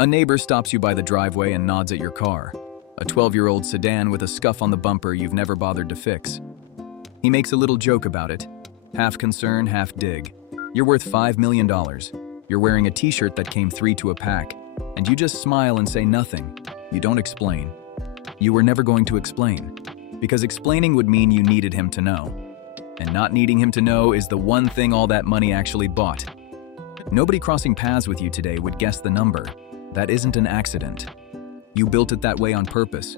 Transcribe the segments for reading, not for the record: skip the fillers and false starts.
A neighbor stops you by the driveway and nods at your car. A 12-year-old sedan with a scuff on the bumper you've never bothered to fix. He makes a little joke about it. Half concern, half dig. You're worth $5 million. You're wearing a t-shirt that came 3 to a pack, and you just smile and say nothing. You don't explain. You were never going to explain, because explaining would mean you needed him to know. And not needing him to know is the one thing all that money actually bought. Nobody crossing paths with you today would guess the number. That isn't an accident. You built it that way on purpose.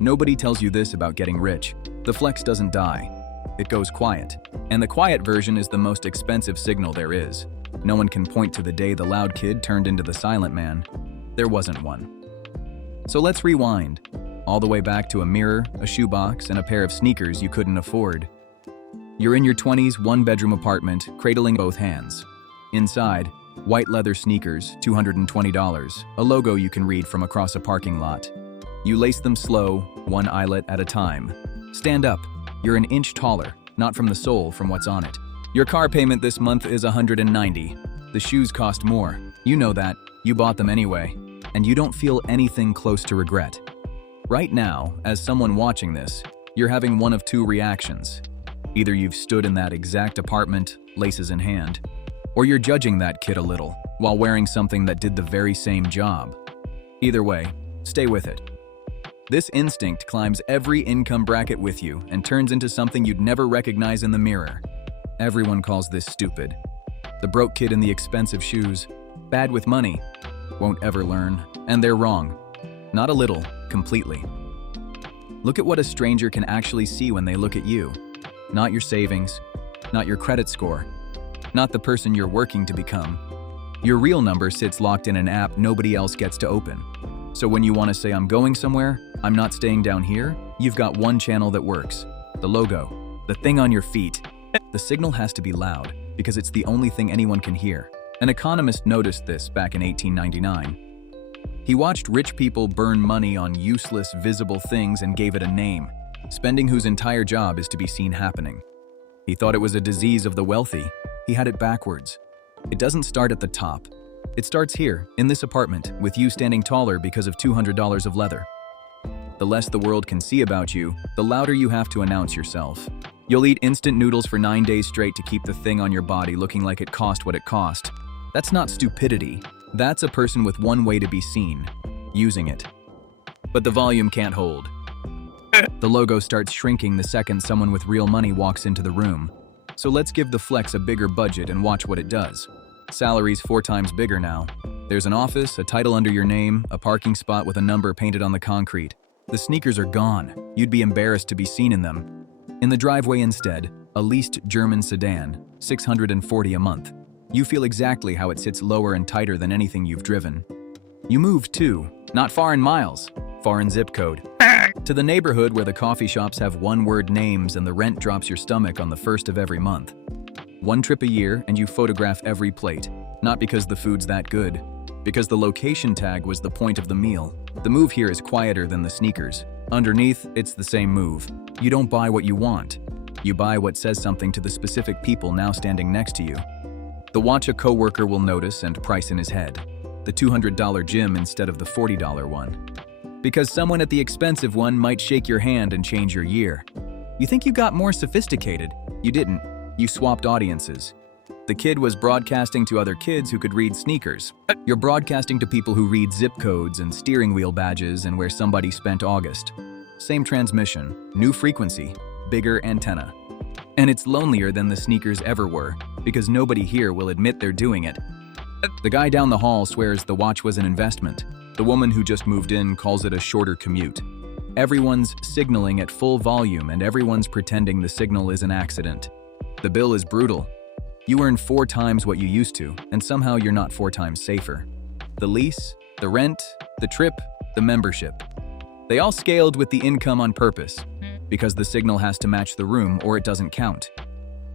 Nobody tells you this about getting rich. The flex doesn't die. It goes quiet. And the quiet version is the most expensive signal there is. No one can point to the day the loud kid turned into the silent man. There wasn't one. So let's rewind. All the way back to a mirror, a shoebox, and a pair of sneakers you couldn't afford. You're in your 20s, one-bedroom apartment, cradling both hands. Inside, white leather sneakers, $220, a logo you can read from across a parking lot. You lace them slow, one eyelet at a time. Stand up. You're an inch taller, not from the sole, from what's on it. Your car payment this month is $190. The shoes cost more. You know that. You bought them anyway. And you don't feel anything close to regret. Right now, as someone watching this, you're having one of two reactions. Either you've stood in that exact apartment, laces in hand, or you're judging that kid a little while wearing something that did the very same job. Either way, stay with it. This instinct climbs every income bracket with you and turns into something you'd never recognize in the mirror. Everyone calls this stupid. The broke kid in the expensive shoes, bad with money, won't ever learn, and they're wrong. Not a little, completely. Look at what a stranger can actually see when they look at you. Not your savings, not your credit score, not the person you're working to become. Your real number sits locked in an app nobody else gets to open. So when you want to say I'm going somewhere, I'm not staying down here, you've got one channel that works. The logo, the thing on your feet. The signal has to be loud because it's the only thing anyone can hear. An economist noticed this back in 1899. He watched rich people burn money on useless, visible things and gave it a name, spending whose entire job is to be seen happening. He thought it was a disease of the wealthy. He had it backwards. It doesn't start at the top. It starts here, in this apartment, with you standing taller because of $200 of leather. The less the world can see about you, the louder you have to announce yourself. You'll eat instant noodles for 9 days straight to keep the thing on your body looking like it cost what it cost. That's not stupidity. That's a person with one way to be seen, using it. But the volume can't hold. The logo starts shrinking the second someone with real money walks into the room. So let's give the flex a bigger budget and watch what it does. Salary's 4 times bigger now. There's an office, a title under your name, a parking spot with a number painted on the concrete. The sneakers are gone. You'd be embarrassed to be seen in them. In the driveway instead, a leased German sedan, $640 a month. You feel exactly how it sits lower and tighter than anything you've driven. You moved too, not far in miles, far in zip code. To the neighborhood where the coffee shops have one-word names and the rent drops your stomach on the first of every month. 1 trip a year and you photograph every plate, not because the food's that good, because the location tag was the point of the meal. The move here is quieter than the sneakers. Underneath, it's the same move. You don't buy what you want. You buy what says something to the specific people now standing next to you. The watch a coworker will notice and price in his head. The $200 gym instead of the $40 one. Because someone at the expensive one might shake your hand and change your year. You think you got more sophisticated. You didn't. You swapped audiences. The kid was broadcasting to other kids who could read sneakers. You're broadcasting to people who read zip codes and steering wheel badges and where somebody spent August. Same transmission, new frequency, bigger antenna. And it's lonelier than the sneakers ever were, because nobody here will admit they're doing it. The guy down the hall swears the watch was an investment. The woman who just moved in calls it a shorter commute. Everyone's signaling at full volume and everyone's pretending the signal is an accident. The bill is brutal. You earn 4 times what you used to, and somehow you're not 4 times safer. The lease, the rent, the trip, the membership. They all scaled with the income on purpose, because the signal has to match the room or it doesn't count.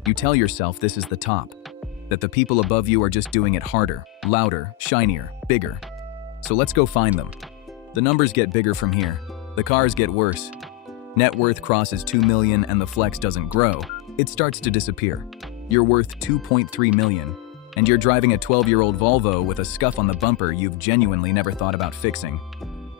You tell yourself this is the top, that the people above you are just doing it harder, louder, shinier, bigger. So let's go find them. The numbers get bigger from here. The cars get worse. Net worth crosses 2 million and the flex doesn't grow. It starts to disappear. You're worth 2.3 million. And you're driving a 12-year-old Volvo with a scuff on the bumper you've genuinely never thought about fixing.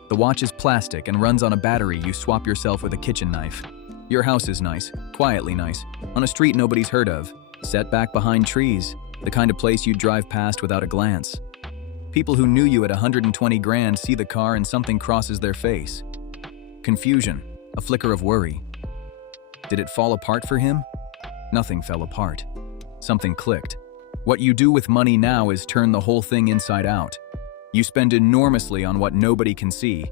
The watch is plastic and runs on a battery you swap yourself with a kitchen knife. Your house is nice, quietly nice, on a street nobody's heard of, set back behind trees, the kind of place you'd drive past without a glance. People who knew you at 120 grand see the car and something crosses their face. Confusion, a flicker of worry. Did it fall apart for him? Nothing fell apart. Something clicked. What you do with money now is turn the whole thing inside out. You spend enormously on what nobody can see.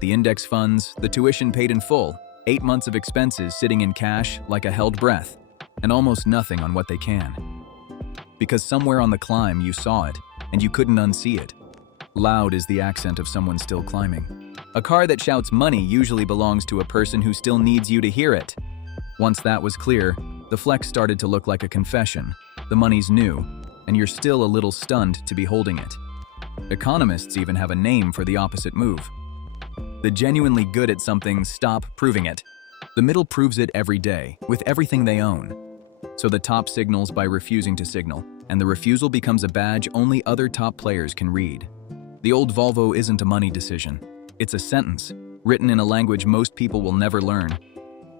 The index funds, the tuition paid in full, 8 months of expenses sitting in cash like a held breath, and almost nothing on what they can. Because somewhere on the climb you saw it, and you couldn't unsee it. Loud is the accent of someone still climbing. A car that shouts money usually belongs to a person who still needs you to hear it. Once that was clear, the flex started to look like a confession. The money's new, and you're still a little stunned to be holding it. Economists even have a name for the opposite move. The genuinely good at something stop proving it. The middle proves it every day, with everything they own. So the top signals by refusing to signal, and the refusal becomes a badge only other top players can read. The old Volvo isn't a money decision. It's a sentence, written in a language most people will never learn.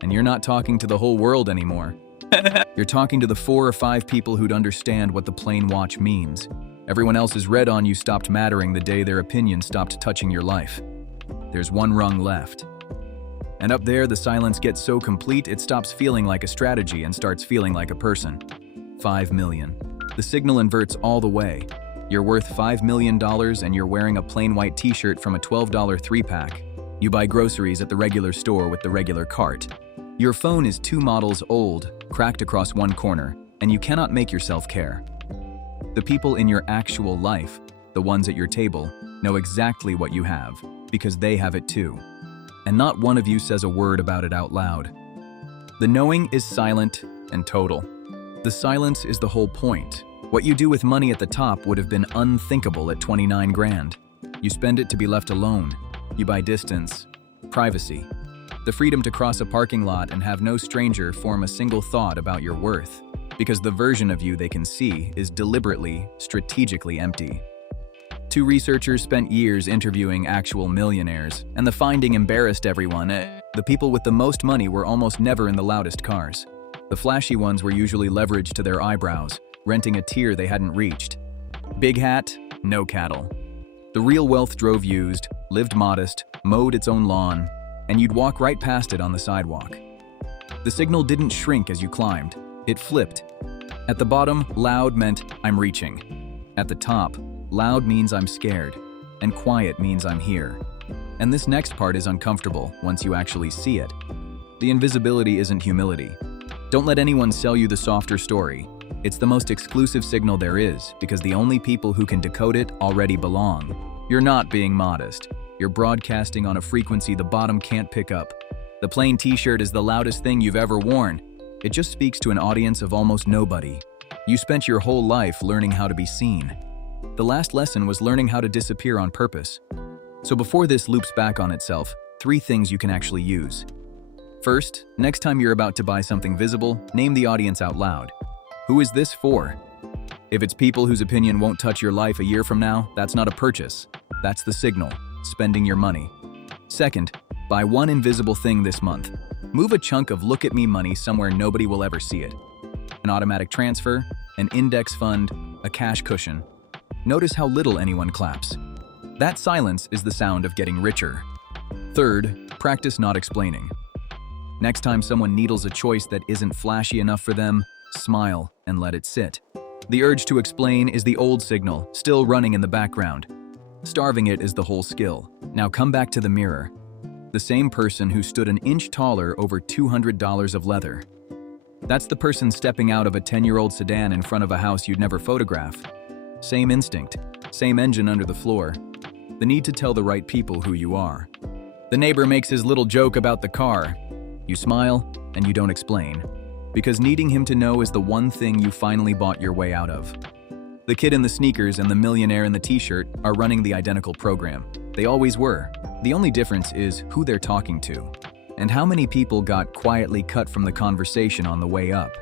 And you're not talking to the whole world anymore. You're talking to the 4 or 5 people who'd understand what the plain watch means. Everyone else's read on you stopped mattering the day their opinion stopped touching your life. There's one rung left. And up there, the silence gets so complete it stops feeling like a strategy and starts feeling like a person. 5 million. The signal inverts all the way. You're worth $5 million and you're wearing a plain white t-shirt from a $12 3-pack. You buy groceries at the regular store with the regular cart. Your phone is 2 models old, cracked across one corner, and you cannot make yourself care. The people in your actual life, the ones at your table, know exactly what you have, because they have it too. And not one of you says a word about it out loud. The knowing is silent and total. The silence is the whole point. What you do with money at the top would have been unthinkable at 29 grand. You spend it to be left alone. You buy distance, privacy, the freedom to cross a parking lot and have no stranger form a single thought about your worth, because the version of you they can see is deliberately, strategically empty. 2 researchers spent years interviewing actual millionaires, and the finding embarrassed everyone. The people with the most money were almost never in the loudest cars. The flashy ones were usually leveraged to their eyebrows, renting a tier they hadn't reached. Big hat, no cattle. The real wealth drove used, lived modest, mowed its own lawn, and you'd walk right past it on the sidewalk. The signal didn't shrink as you climbed, it flipped. At the bottom, loud meant I'm reaching. At the top, loud means I'm scared, and quiet means I'm here. And this next part is uncomfortable once you actually see it. The invisibility isn't humility. Don't let anyone sell you the softer story. It's the most exclusive signal there is, because the only people who can decode it already belong. You're not being modest. You're broadcasting on a frequency the bottom can't pick up. The plain t-shirt is the loudest thing you've ever worn. It just speaks to an audience of almost nobody. You spent your whole life learning how to be seen. The last lesson was learning how to disappear on purpose. So before this loops back on itself, 3 things you can actually use. First, next time you're about to buy something visible, name the audience out loud. Who is this for? If it's people whose opinion won't touch your life a year from now, that's not a purchase. That's the signal, spending your money. Second, buy one invisible thing this month. Move a chunk of look at me money somewhere nobody will ever see it. An automatic transfer, an index fund, a cash cushion. Notice how little anyone claps. That silence is the sound of getting richer. Third, practice not explaining. Next time someone needles a choice that isn't flashy enough for them, smile and let it sit. The urge to explain is the old signal, still running in the background. Starving it is the whole skill. Now come back to the mirror. The same person who stood an inch taller over $200 of leather. That's the person stepping out of a 10-year-old sedan in front of a house you'd never photograph. Same instinct, same engine under the floor. The need to tell the right people who you are. The neighbor makes his little joke about the car. You smile, and you don't explain. Because needing him to know is the one thing you finally bought your way out of. The kid in the sneakers and the millionaire in the t-shirt are running the identical program. They always were. The only difference is who they're talking to, and how many people got quietly cut from the conversation on the way up.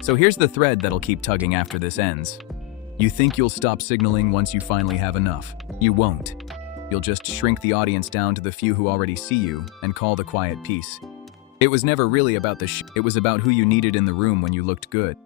So here's the thread that'll keep tugging after this ends. You think you'll stop signaling once you finally have enough. You won't. You'll just shrink the audience down to the few who already see you and call the quiet peace. It was never really about it was about who you needed in the room when you looked good.